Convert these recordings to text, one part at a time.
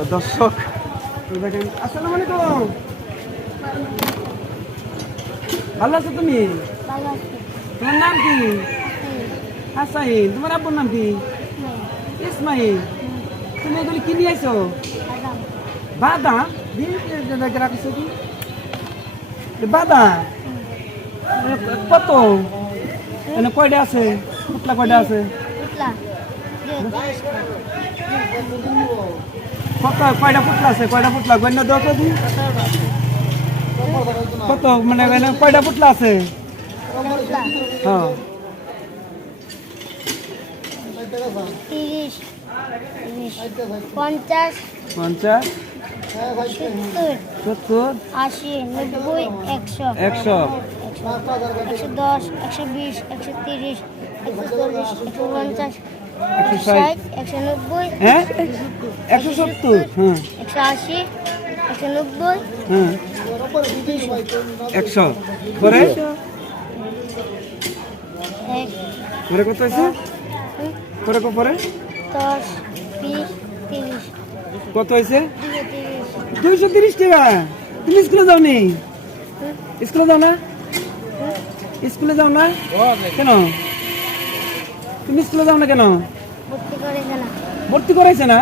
তো দর্শক দেখেন আসসালামু আলাইকুম। ভালো আছো তুমি? তোমার নাম কি? হাসাইন। তোমার আব্বুর নাম কি? ইসমাইল। তুমি এগুলি কি নিয়ে আইছো? বাদাম। রাখছো কি? বাদাম? কত? এনে কয়টা আছে? পুতলা কয়টা আছে? কত কয়টা পুতলা আছে? কয়টা পুতলা? গণ্য দাও তো কত? মানে কয়টা পুতলা আছে? হ্যাঁ পঞ্চাশ পঞ্চাশ সত্তর আশি নব্বই একশো একশো। একশো দশ একশো বিশ একশো তিরিশ একশো চল্লিশ একশো পঞ্চাশ একশো একশো ষাট ষাট একশো নব্বই হ্যাঁ? একশো সত্তর হ্যাঁ একশো আশি একশো নব্বই। হ্যাঁ একশো। পরে? এক পরে কত পরে কত পরে? দশ বিশ তিরিশ। কত হয়েছে? দুইশো তিরিশ। টাকা। তুমি স্কুলে যাও নি স্কুলে যাও না? স্কুলে যাও না? কেন? তুমি স্কুলে যাও না কেন? ভর্তি করাইছে না।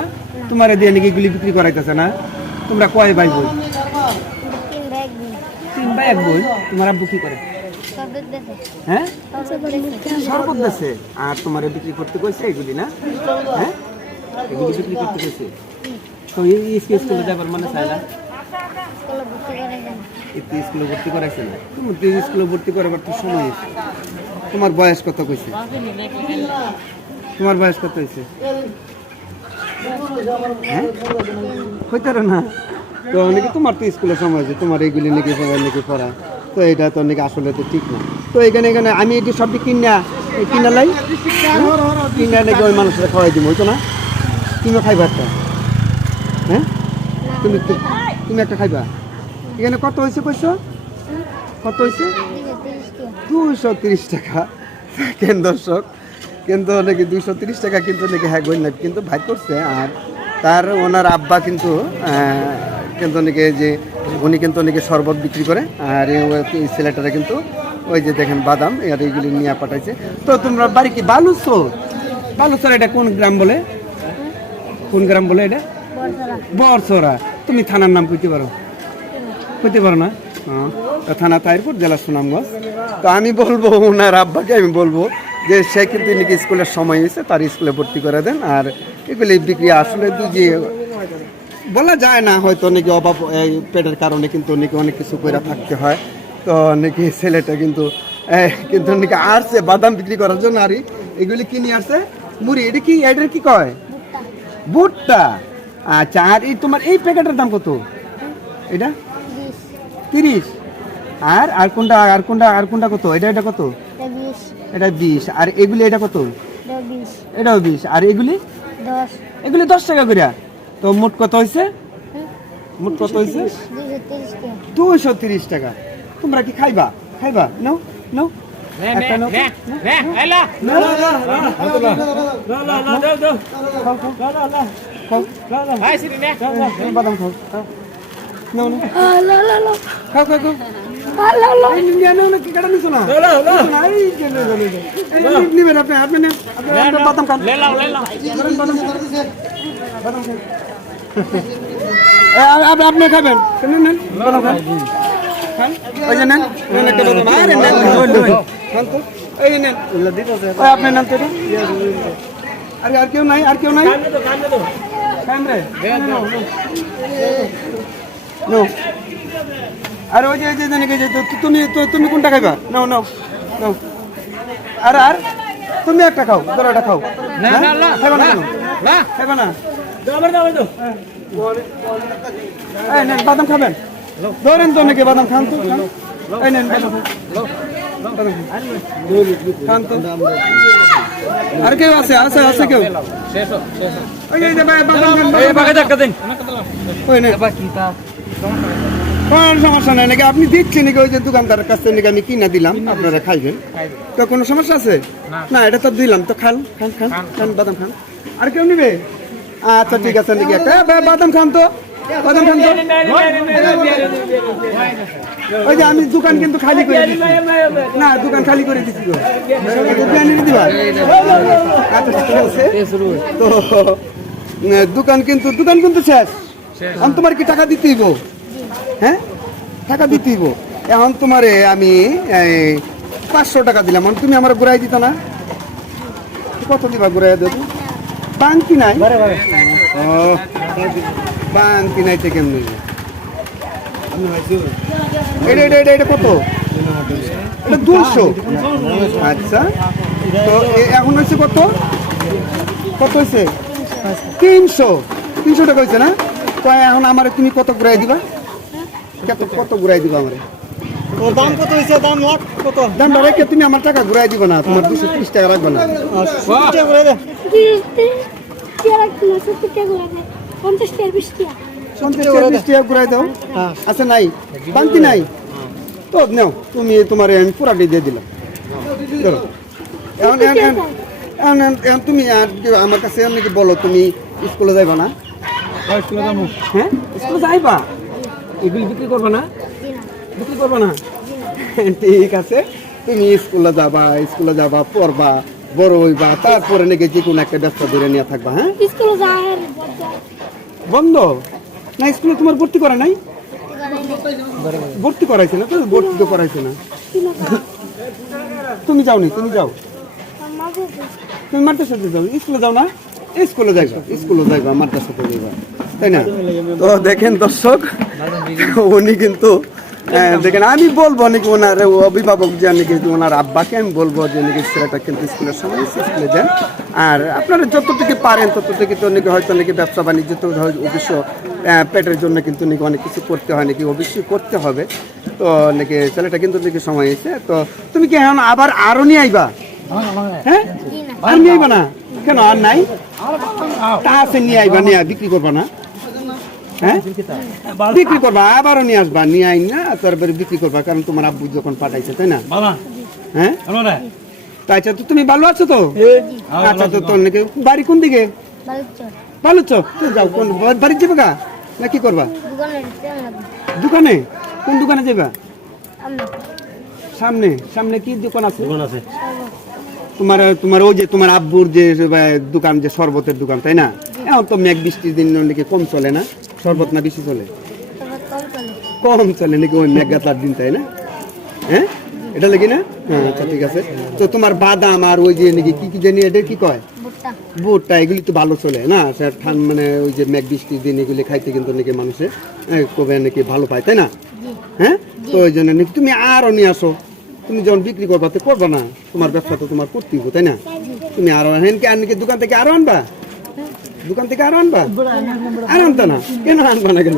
তোমার দিয়ে নাকি এগুলি বিক্রি করাইতেছে না? তোমরা কয় ভাই বোন? তিন ভাই এক বোন। তোমার আব্বু কি করে? হ্যাঁ? শরবত দেশে আর তোমার বিক্রি করতে কইছে এগুলি না? হ্যাঁ? এগুলি বিক্রি করতে কইছে? তো এই স্কুলে যাবার মানে চাই না? স্কুলে ভর্তি করাইছে না। তুমি স্কুলে ভর্তি করাবার তো সময় এসে তোমার বয়স কত কইছে? তোমার বয়স কত হয়েছে হ্যাঁ? না। তো নাকি তোমার তো স্কুলে সময় আছে, তোমার এইগুলি নাকি সবাই নাকি পড়া। তো এটা তো নাকি আসলে তো ঠিক না। তো এখানে এখানে আমি এটি সবটি কিনা কিনা লাই কিনা নাকি ওই মানুষের খাওয়াই দিব, হইতো না? তুমিও খাইবা একটা। হ্যাঁ? তুমি তুমি একটা খাইবা। এখানে কত হয়েছে কইছো? কত হয়েছে দুশো তিরিশ টাকা। কেন দর্শক? কিন্তু নাকি দুশো তিরিশ টাকা কিন্তু নাকি হ্যাঁ গই না কিন্তু ভাই করছে আর তার ওনার আব্বা কিন্তু কিন্তু নাকি যে উনি কিন্তু নাকি শরবত বিক্রি করে আর এই ছেলেটারা কিন্তু ওই যে দেখেন বাদাম আর এইগুলি নিয়ে পাঠাইছে। তো তোমরা বাড়ি কি বালুচর বালুচর এটা কোন গ্রাম বলে? কোন গ্রাম বলে এটা? বরসরা। তুমি থানার নাম কইতে পারো? কইতে পারো না? থানা তাইরপুর জেলা সুনামগঞ্জ। তো আমি বলব ওনার আব্বাকে আমি বলব যে সে কিন্তু নাকি স্কুলের সময় হয়েছে তার স্কুলে ভর্তি করে দেন। আর এগুলি বিক্রি আসলে তো যে বলা যায় না হয়তো নাকি অভাব এই পেটের কারণে কিন্তু নাকি অনেক কিছু করে থাকতে হয়। তো নাকি ছেলেটা কিন্তু কিন্তু নাকি আসছে বাদাম বিক্রি করার জন্য। আর এগুলি কিনে আসছে? মুড়ি এটা কি এটার কি কয়? ভুট্টা। আচ্ছা আর এই তোমার এই প্যাকেটের দাম কত? এটা? তিরিশ আর আর কোনটা আর কোনটা আর কোনটা কত এটা এটা কত এটা বিশ আর এগুলি এটা কত এটাও বিশ আর এগুলি দশ এগুলি দশ টাকা করে তো মোট কত হয়েছে মোট কত হয়েছে দুশো তিরিশ টাকা তোমরা কি খাইবা খাইবা নাও নাও একটা নাও। নাও, নাও, নাও, নাও। খাও, খাও। খাও। বাদাম খাও খাও। নাও, নাও। খাও, খাও, খাও। এই নিয়ে নাও না, কি কাটা নিছো না? নিছো না, এই যে নিয়ে যাও, নিয়ে যাও। এই যে নি- নিবেন আপনি, আপনি নেন। আপনি- আপনি বাদাম খান। ধরেন, বাদাম খান। বাদাম খান। এ, আ- আপ- আপনি খাবেন নেন, নেন, বাদাম খান। খান। ওই যে নেন, নেন একটা বাদাম। আরে নেন, নেন, নেন। খান তো। এই নেন। ওই আপনি নেন তো এটা। আরে আর কেউ নাই আর কেউ নাই খান রে নাও। আর ওই যে ওই যে তুমি তুমি কোনটা খাইবা নাও নাও নাও আর আর তুমি একটা খাও তোরা খাও হ্যাঁ? খাইবা না কেন? খাইবা না এই নেন বাদাম খাবেন ধরেন তো নাকি বাদাম খান তো এই নেন খান। বাদাম খান। খান তো আর কেউ আছে আছে আছে কেউ ওই যে ভাই বাদাম। ওই নেন। কোনো সমস্যা নাই নাকি আপনি দিচ্ছেন নাকি ওই যে দোকানদারের কাছ থেকে নাকি আমি কিনা দিলাম আপনারা খাইবেন? তো কোনো সমস্যা আছে? না। এটা তো দিলাম তো খান খান খান খান। বাদাম খান। আর কেউ নিবে? আচ্ছা ঠিক আছে নাকি একটা? বাদাম খান তো। বাদাম খান তো। ওই যে আমি দোকান কিন্তু খালি করে দিচ্ছি না দোকান খালি করে দিচ্ছি তো দিবা? আচ্ছা ঠিক আছে। তো দোকান কিন্তু দোকান কিন্তু শেষ। এখন তোমার কি টাকা দিতে হইব হ্যাঁ? টাকা দিতে হইব এখন তোমারে আমি পাঁচশো টাকা দিলাম। এখন তুমি আমার ঘুরাই দিত না? কত দিবা ঘুরাই দেবো? বাংকি নাই? বাংকি নাই তো কেমনি? এটা এটা এটা এটা কত? এটা দুশো আচ্ছা। তো এখন হয়েছে কত? কত হয়েছে? তিনশো। তিনশো টাকা হয়েছে না? তো এখন আমার তুমি কত ঘুরাই দিবা? কত কত ঘুরাই দিবা আমার? ও দাম কত হয়েছে দাম লাখ কত? দামটা রেখে তুমি আমার টাকা ঘুরাই দিবা না তোমার দুশো ত্রিশ টাকা রাখবে না। পঞ্চাশ টাকা ঘুরাই দাও হ্যাঁ। আচ্ছা নাই? বান্তি নাই? তো নাও তুমি তোমার আমি পুরাটি দিয়ে দিলাম। এখন এখন- তুমি আর আমার কাছে এমনি বলো তুমি স্কুলে যাইবা না? হ্যাঁ? স্কুলে যাইবা? এগুলি বিক্রি করবা না? বিক্রি করবা না? ঠিক আছে। তুমি স্কুলে যাবা স্কুলে যাবা পড়বা বড় হইবা তারপরে নাকি যে কোনো একটা ব্যবসা ধরে নিয়ে থাকবা হ্যাঁ? স্কুলে বন্ধ। না স্কুলে তোমার ভর্তি করা নাই? ভর্তি করাইছে না তো? ভর্তি তো করাইছে না। তুমি যাও নি তুমি যাও। তুমি মারতে সাথে যাও। স্কুলে যাও না? স্কুলে যাইবা স্কুলে যাইবা সাথে যাইবা তাই না? তো দেখেন দর্শক উনি কিন্তু দেখেন আমি বলব নাকি ওনার অভিভাবক যে নাকি ওনার আব্বাকে আমি বলব যে নাকি ছেলেটা কিন্তু স্কুলের সময় স্কুলে যান আর আপনারা যতটুকু পারেন ততটুকু তো নাকি হয়তো নাকি ব্যবসা বাণিজ্য তো অবশ্য পেটের জন্য কিন্তু নাকি অনেক কিছু করতে হয় নাকি অবশ্যই করতে হবে। তো নাকি ছেলেটা কিন্তু নাকি সময় এসে তো তুমি কি এখন আবার আরও নিয়ে আইবা? হ্যাঁ? আর নিয়ে আইবা না? কেন আর নাই? তা আছে নিয়ে আইবা নিয়ে বিক্রি করবা না। হ্যাঁ? বিক্রি করবা আবারও নিয়ে আসবা নিয়ে আইন না তারপরে বিক্রি করবা কারণ তোমার আব্বু যখন পাঠাইছে তাই না? হ্যাঁ? আচ্ছা তো তুমি ভালো আছো তো? আচ্ছা তো তোর নাকি বাড়ি কোন দিকে? ভালো চো তো যাও কোন বাড়ি যাবে গা? না কি করবা? দোকানে কোন দোকানে যাবা সামনে। সামনে কি দোকান আছে? দোকান আছে। তোমার তোমার ওই যে তোমার আব্বুর যে দোকান যে শরবতের দোকান তাই না? এখন তো মেঘ বৃষ্টির দিন নাকি কম চলে না? শরবত না বেশি চলে? কম চলে নাকি ওই মেঘ গাছার দিন তাই না? হ্যাঁ? এটা লাগি না? হ্যাঁ আচ্ছা ঠিক আছে। তো তোমার বাদাম আর ওই যে নাকি কি কি জানি এটা কি কয়? ভুট্টা। বুটটা এগুলি তো ভালো চলে না? সে ঠান মানে ওই যে মেঘ বৃষ্টির দিন এগুলি খাইতে কিন্তু নাকি মানুষে কবে নাকি ভালো পায় তাই না? হ্যাঁ? তো ওই জন্য নাকি তুমি আরও নিয়ে আসো। তুমি যখন বিক্রি করবা তো করবা না। তোমার ব্যবসা তো তোমার করতেই হবে, তাই না? তুমি আরও হেন কি আর নাকি দোকান থেকে আরও আনবা? দোকান থেকে আরও আনবা? আর আনতা না। কেন আনবা না কেন?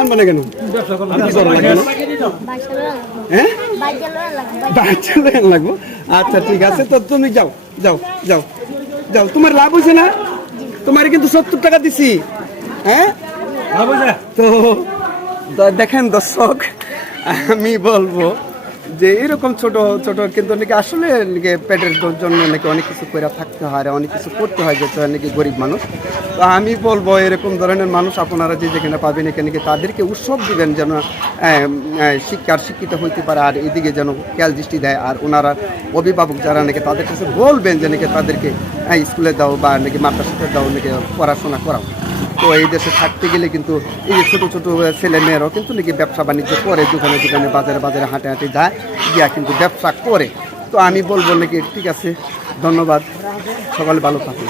আনবা না কেন? হ্যাঁ? বাচ্চা লাগবো। আচ্ছা ঠিক আছে তো তুমি যাও যাও যাও যাও। তোমার লাভ হয়েছে না? তোমার কিন্তু সত্তর টাকা দিছি। হ্যাঁ? তো দেখেন দর্শক আমি বলব যে এরকম ছোট ছোট কিন্তু নাকি আসলে নাকি পেটের জন্য নাকি অনেক কিছু করে থাকতে হয়, অনেক কিছু করতে হয় যেহেতু নাকি গরিব মানুষ। তো আমি বলব এরকম ধরনের মানুষ আপনারা যে যেখানে পাবেন এখানে নাকি তাদেরকে উৎসব দিবেন যেন শিক্ষার শিক্ষিত হইতে পারে আর এদিকে যেন খেয়াল দৃষ্টি দেয়। আর ওনারা অভিভাবক যারা নাকি তাদের কাছে বলবেন যে নাকি তাদেরকে স্কুলে দাও বা নাকি মাদ্রাসাতে দাও, নাকি পড়াশোনা করাও। তো এই দেশে থাকতে গেলে কিন্তু এই যে ছোটো ছোটো ছেলেমেয়েরাও কিন্তু নাকি ব্যবসা বাণিজ্য করে, দোকানে দোকানে, বাজারে বাজারে, হাঁটে হাঁটে যায়, গিয়া কিন্তু ব্যবসা করে। তো আমি বলব নাকি ঠিক আছে, ধন্যবাদ। সকালে ভালো থাকুন